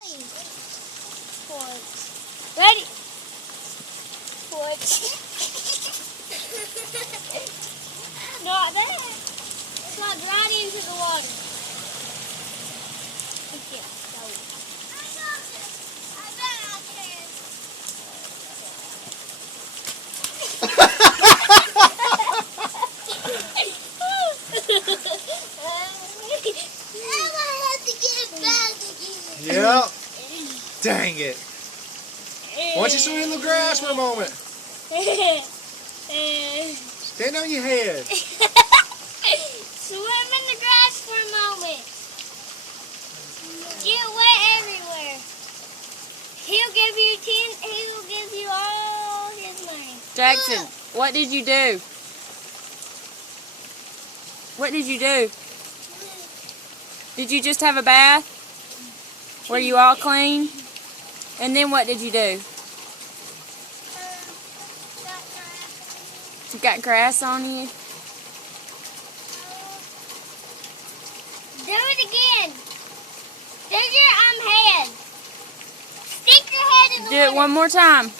Ready? Put. Not that. Slide right into the water. Okay, so. I got this. I bet I can. I have to get it back again. Yep. Dang it. Why don't you swim in the grass for a moment? Stand on your head. Swim in the grass for a moment. Get wet everywhere. He'll give you all his money. Jackson, what did you do? What did you do? Did you just have a bath? Were you all clean? And then what did you do? You got grass on you? Do it again. Stick your head. Stick your head in the Do it water. one more time.